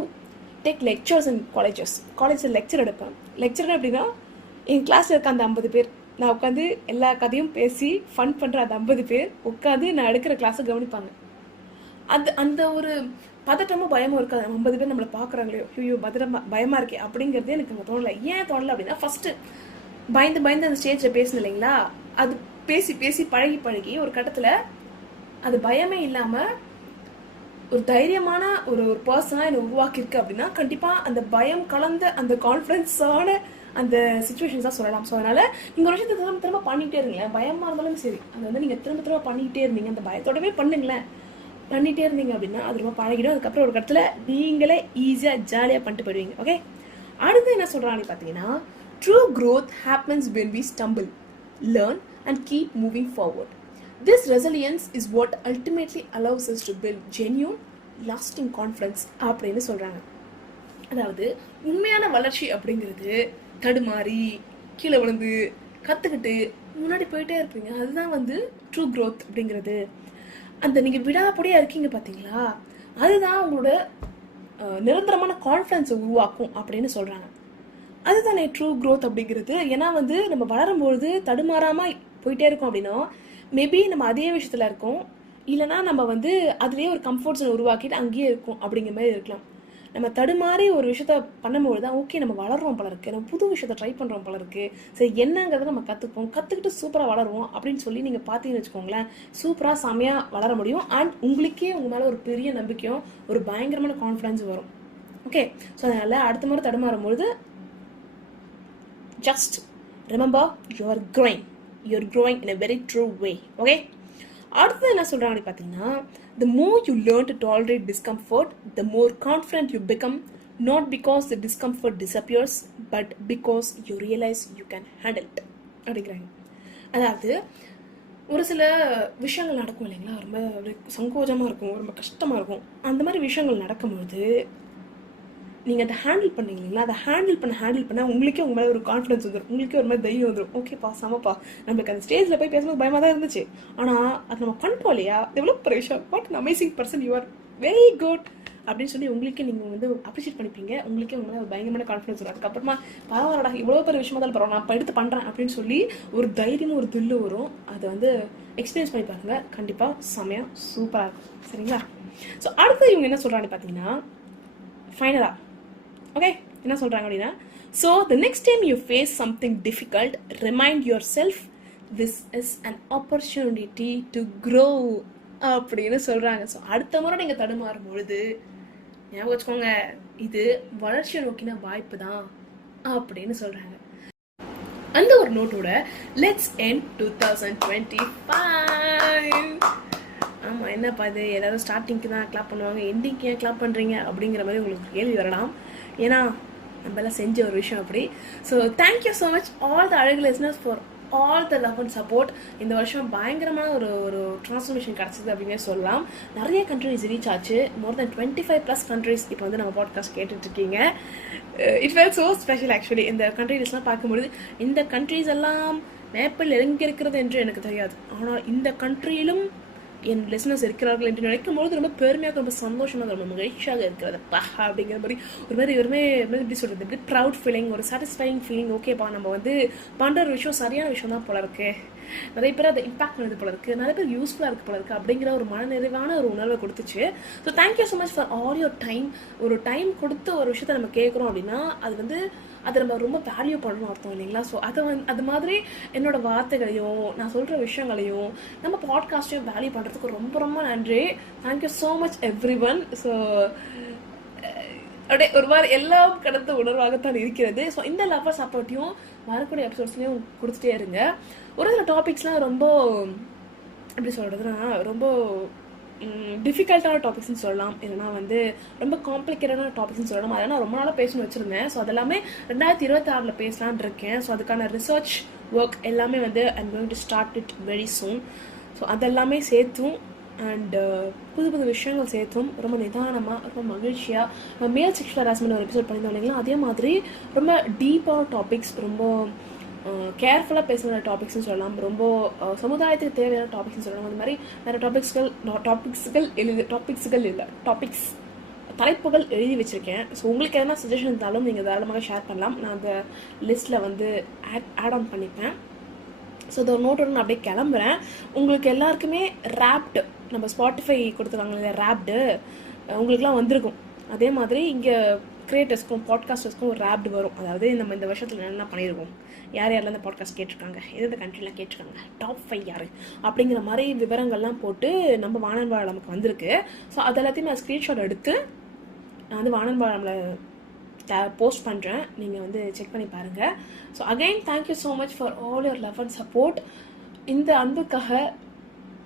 take lectures in காலேஜில் லெக்சர் எடுப்பேன். லெக்சர் அப்படின்னா என் கிளாஸில் இருக்க அந்த 50 பேர் நான் உட்காந்து எல்லா கதையும் பேசி ஃபன் பண்ணுற அந்த 50 பேர் உட்காந்து நான் எடுக்கிற கிளாஸை கவனிப்பாங்க. அந்த ஒரு பதட்டமும் பயமும் இருக்காது. 50 பேர் நம்மளை பார்க்குறாங்களோ, ஐயோ பயமாக இருக்கே அப்படிங்கிறதே எனக்கு அங்கே தோணலை. ஏன் தோணலை அப்படின்னா, ஃபஸ்ட்டு பயந்து அந்த ஸ்டேஜில் பேசணும் இல்லைங்களா, அது பேசி பழகி ஒரு கட்டத்தில் அது பயமே இல்லாமல் ஒரு தைரியமான ஒரு பர்சனாக என்னை உருவாக்கியிருக்கு அப்படின்னா கண்டிப்பாக அந்த பயம் கலந்த அந்த கான்ஃபிடன்ஸான அந்த சுச்சுவேஷன்ஸ் தான் சொல்லலாம். ஸோ அதனால் நீங்கள் ஒரு விஷயத்தை திரும்ப பண்ணிகிட்டே இருங்களேன், பயமாக இருந்தாலும் சரி, அது வந்து நீங்கள் திரும்ப பண்ணிக்கிட்டே இருந்தீங்க, அந்த பயத்தோடவே பண்ணுங்களேன், பண்ணிகிட்டே இருந்தீங்க அப்படின்னா அது ரொம்ப பழகிடும். அதுக்கப்புறம் ஒரு இடத்துல நீங்களே ஈஸியாக ஜாலியாக பண்ணிட்டு போயிடுவீங்க. ஓகே, அடுத்து என்ன சொல்கிறாங்க பார்த்தீங்கன்னா, true growth happens when we stumble, learn and keep moving forward. This resilience is what ultimately allows us to build genuine, lasting confidence அப்படின்னு சொல்கிறாங்க. அதாவது உண்மையான வளர்ச்சி அப்படிங்கிறது தடுமாறி கீழே விழுந்து கற்றுக்கிட்டு முன்னாடி போயிட்டே இருப்பீங்க. அதுதான் வந்து ட்ரூ க்ரோத் அப்படிங்கிறது. அந்த நீங்கள் விடாப்படியாக இருக்கீங்க பார்த்தீங்களா, அதுதான் உங்களோட நிரந்தரமான கான்ஃபிடன்ஸை உருவாக்கும் அப்படின்னு சொல்கிறாங்க. அதுதானே ட்ரூ க்ரோத் அப்படிங்கிறது. ஏன்னா வந்து நம்ம வளரும்பொழுது தடுமாறாமல் போயிட்டே இருக்கோம் அப்படின்னா மேபி நம்ம அதே விஷயத்தில் இருக்கோம், இல்லைனா நம்ம வந்து அதுலேயே ஒரு கம்ஃபர்ட் ஜோனை உருவாக்கிட்டு அங்கேயே இருக்கும் அப்படிங்கிற மாதிரி இருக்கலாம். நம்ம தடுமாறி ஒரு விஷயத்த பண்ணும்போது தான் ஓகே நம்ம வளர்றோம் போல இருக்குது, நம்ம புது விஷயத்த ட்ரை பண்ணுறோம் போல இருக்குது, சரி என்னங்கிறத நம்ம கற்றுக்கிட்டு சூப்பராக வளருவோம் அப்படின்னு சொல்லி நீங்கள் பார்த்தீங்கன்னு வச்சுக்கோங்களேன், சூப்பராக செமையாக வளர முடியும். அண்ட் உங்களுக்கே உங்கள் மேலே ஒரு பெரிய நம்பிக்கையும் ஒரு பயங்கரமான கான்ஃபிடன்ஸ் வரும். ஓகே, ஸோ அதனால் அடுத்த முறை தடுமாறும்பொழுது just remember you're growing in a very true way. Okay, அடுத்து என்ன சொல்றாங்க பார்த்தீங்கன்னா, the more you learn to tolerate discomfort, the more confident you become, not because the discomfort disappears but because you realize you can handle it அப்படிங்கிறாங்க. அதாவது ஒரு சில விஷயங்கள் நடக்கும் இல்லைங்களா, ரொம்ப சங்கோஜமாக இருக்கும், ரொம்ப கஷ்டமாக இருக்கும். அந்த மாதிரி விஷயங்கள் நடக்கும்போது நீங்கள் அதை ஹேண்டில் பண்ணீங்க இல்லைங்களா, அதை ஹேண்டில் பண்ண உங்களுக்கே உங்கள் மேலே ஒரு கான்ஃபிடன்ஸ் வந்துடும், உங்களுக்கே ஒரு மாதிரி தைரியம் வந்துடும். ஓகேப்பா சமப்பா, நம்மளுக்கு அந்த ஸ்டேஜில் போய் பேசும்போது பயமாக தான் இருந்துச்சு, ஆனால் அது நம்ம பண்ணிட்டோம் இல்லையா, எவ்வளோ pressure, what an amazing person, you are very good அப்படின்னு சொல்லி உங்களுக்கே நீங்கள் வந்து அப்ரிஷியேட் பண்ணிப்பீங்க. உங்களுக்கே உங்க மேலே ஒரு பயங்கரமான கான்ஃபிடன்ஸ் வரும். அதுக்கப்புறமா பரவாயில்லடா இவ்வளோ பெரிய விஷயமா தான் பரவாயில்ல, நான் எடுத்து பண்ணுறேன் அப்படின்னு சொல்லி ஒரு தைரியமும் ஒரு தில்லு வரும். அதை வந்து எக்ஸ்பீரியன்ஸ் பண்ணி பாருங்க, கண்டிப்பாக செமையாக சூப்பராக இருக்கும். சரிங்களா? ஸோ அடுத்து இவங்க என்ன சொல்கிறான்னு பார்த்தீங்கன்னா, ஃபைனலாக ஓகே என்ன சொல்கிறாங்க அப்படின்னா, so the next time you face something difficult, remind yourself this is an opportunity to grow அப்படின்னு சொல்கிறாங்க. ஸோ அடுத்த முறை நீங்கள் தடுமாறும் பொழுது ஞாபகம் வச்சுக்கோங்க, இது வளர்ச்சியை நோக்கின வாய்ப்பு தான் அப்படின்னு சொல்கிறாங்க. அந்த ஒரு நோட்டோட லெட்ஸ் எண்ட் 2025. ஆமாம், என்னப்பா இது ஏதாவது ஸ்டார்டிங்க்கு தான் கிளாப் பண்ணுவாங்க, எண்டிங்க்கு ஏன் கிளாப் பண்ணுறீங்க அப்படிங்கிற மாதிரி உங்களுக்கு கேள்வி வரலாம். ஏன்னா நம்மளாம் செஞ்ச ஒரு விஷயம் அப்படி. So thank you so much all the அழகு listeners for all the love and support. இந்த வருஷம் பயங்கரமான ஒரு ட்ரான்ஸ்ஃபர்மேஷன் கிடச்சிது அப்படின்னே சொல்லலாம். நிறைய கண்ட்ரிஸ் ரீச் ஆச்சு, மோர் தென் 25+ கண்ட்ரிஸ் இப்போ வந்து நம்ம பாட்காஸ்ட் கேட்டுட்ருக்கீங்க. It felt so special actually. இந்த கண்ட்ரிஸ்லாம் பார்க்கும்பொழுது இந்த கண்ட்ரிஸ் எல்லாம் நேபாள் எங்கே இருக்கிறது என்று எனக்கு தெரியாது, ஆனால் இந்த கண்ட்ரியிலும் என் லிசனர்ஸ் இருக்கிறார்கள் என்று நினைக்கும் பொழுது ரொம்ப பெருமையாக, ரொம்ப சந்தோஷமாக, ரொம்ப மகிழ்ச்சியாக இருக்கிறது பா அப்படிங்கிற மாதிரி ஒருமே எப்படி சொல்கிறது, எப்படி ப்ரவுட் ஃபீலிங், ஒரு சாட்டிஸ்ஃபைங் ஃபீலிங். ஓகேப்பா, நம்ம வந்து பண்ணுற ஒரு விஷயம் சரியான விஷயம் தான் போல இருக்கு, நிறைய பேர் அதை இம்பாக்ட் பண்ணது போல இருக்கு, நிறைய பேர் யூஸ்ஃபுல்லாக இருக்கு போல இருக்கு அப்படிங்கிற ஒரு மனநிறைவான ஒரு உணர்வை கொடுத்துச்சு. So thank you so much for all your time. ஒரு டைம் கொடுத்து ஒரு விஷயத்த நம்ம கேட்குறோம் அப்படின்னா அது வந்து அதை நம்ம ரொம்ப வேல்யூ பண்ணணும் அர்த்தம் இல்லைங்களா? ஸோ அது மாதிரி என்னோட வார்த்தைகளையும் நான் சொல்கிற விஷயங்களையும் நம்ம பாட்காஸ்ட்டையும் வேல்யூ பண்ணுறதுக்கு ரொம்ப ரொம்ப நன்றி. Thank you so much every one. So அப்படியே ஒரு மாதிரி எல்லாம் கடந்த உணர்வாகத்தான் இருக்கிறது. ஸோ இந்த லவ்வர் சப்போர்ட்டையும் வரக்கூடிய எபிசோட்ஸ்லையும் கொடுத்துட்டே இருங்க. ஒரு சில டாபிக்ஸ்லாம் ரொம்ப எப்படி சொல்கிறதுனா ரொம்ப டிஃபிகல்ட்டான டாபிக்ஸ்ன்னு சொல்லலாம், இல்லைனா வந்து ரொம்ப காம்ப்ளிகேட்டடான டாபிக்ஸ்ன்னு சொல்லலாம். அதெல்லாம் நான் ரொம்ப நாளாக பேசணும்னு வச்சுருந்தேன். ஸோ அதெல்லாமே 2026 பேசலான் இருக்கேன். ஸோ அதுக்கான ரிசர்ச் ஒர்க் எல்லாமே வந்து I'm going to start it very soon. So அதெல்லாமே சேர்த்தும் அண்ட் புது விஷயங்கள் சேர்த்தும் ரொம்ப நிதானமாக, ரொம்ப மகிழ்ச்சியாக மேல் செக்ஷுவல் ஹராஸ்மெண்ட் ஒரு எபிசோட் பண்ணியிருந்தோம் இல்லைங்களா, அதே மாதிரி ரொம்ப டீப்பான டாபிக்ஸ், ரொம்ப கேர்ஃபுல்லாக பேசுகிற டாபிக்ஸ்னு சொல்லலாம், ரொம்ப சமுதாயத்துக்கு தேவையான டாபிக்ஸ்னு சொல்லலாம். அந்த மாதிரி நிறைய டாபிக்ஸ் தலைப்புகள் எழுதி வச்சுருக்கேன். ஸோ உங்களுக்கு எதனா சஜஷன் இருந்தாலும் நீங்கள் தாராளமாக ஷேர் பண்ணலாம். நான் அந்த லிஸ்ட்டில் வந்து ஆட் ஆன் பண்ணிப்பேன். ஸோ அதை ஒரு நோட்டோட நான் அப்படியே கிளம்புறேன். உங்களுக்கு எல்லாருக்குமே ரேப்டு நம்ம ஸ்பாட்டிஃபை கொடுத்துருவாங்க இல்லையா, ரேப்டு உங்களுக்குலாம் வந்திருக்கும். அதே மாதிரி இங்கே கிரியேட்டர்ஸ்க்கும் பாட்காஸ்டர்ஸ்க்கும் ஒரு ரேப்டு வரும். அதாவது நம்ம இந்த வருஷத்தில் என்னென்ன பண்ணியிருக்கோம், யாரெல்லாம் இந்த பாட்காஸ்ட் கேட்டிருக்காங்க, எந்த கண்ட்ரிலாம் கேட்டிருக்காங்க, டாப் 5 யார் அப்படிங்கிற மாதிரி விவரங்கள்லாம் போட்டு நம்ம வானன்வாழ் நமக்கு வந்திருக்கு. ஸோ அது எல்லாத்தையும் நான் ஸ்க்ரீன்ஷாட் எடுத்து நான் வந்து வானன்வாழமில் போஸ்ட் பண்ணுறேன். நீங்கள் வந்து செக் பண்ணி பாருங்கள். So again thank you so much for all your love and support. இந்த அன்புக்காக,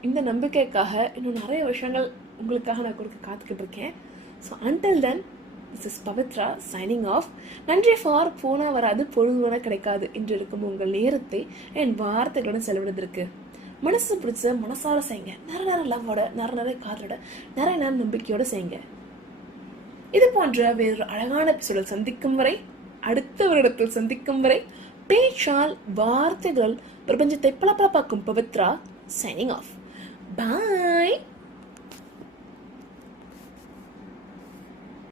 இந்த நம்பிக்கைக்காக இன்னும் நிறைய விஷயங்கள் உங்களுக்காக நான் கொடுக்க காத்துக்கிட்டு இருக்கேன். So until then, this is Pavithra signing off. நன்றி ஃபார் போனால் வராது பொழுதுவன கிடைக்காது என்று இருக்கும் உங்கள் நேரத்தை என் வார்த்தைகளுடன் செலவிடுவதற்கு. மனசு பிடிச்ச மனசார செய்யுங்க. நிறைய லவ்வோட, நிறைய காதலோட, நிறைய நம்பிக்கையோட செய்யுங்க. இது போன்ற வேறொரு அழகான எபிசோடில் சந்திக்கும் வரை, அடுத்த வருடத்தில் சந்திக்கும் வரை, பேச்சால் வார்த்தைகள் பிரபஞ்சத்தை பளபளப்பாக்கும் பவித்ரா சைனிங் ஆஃப். பாய்.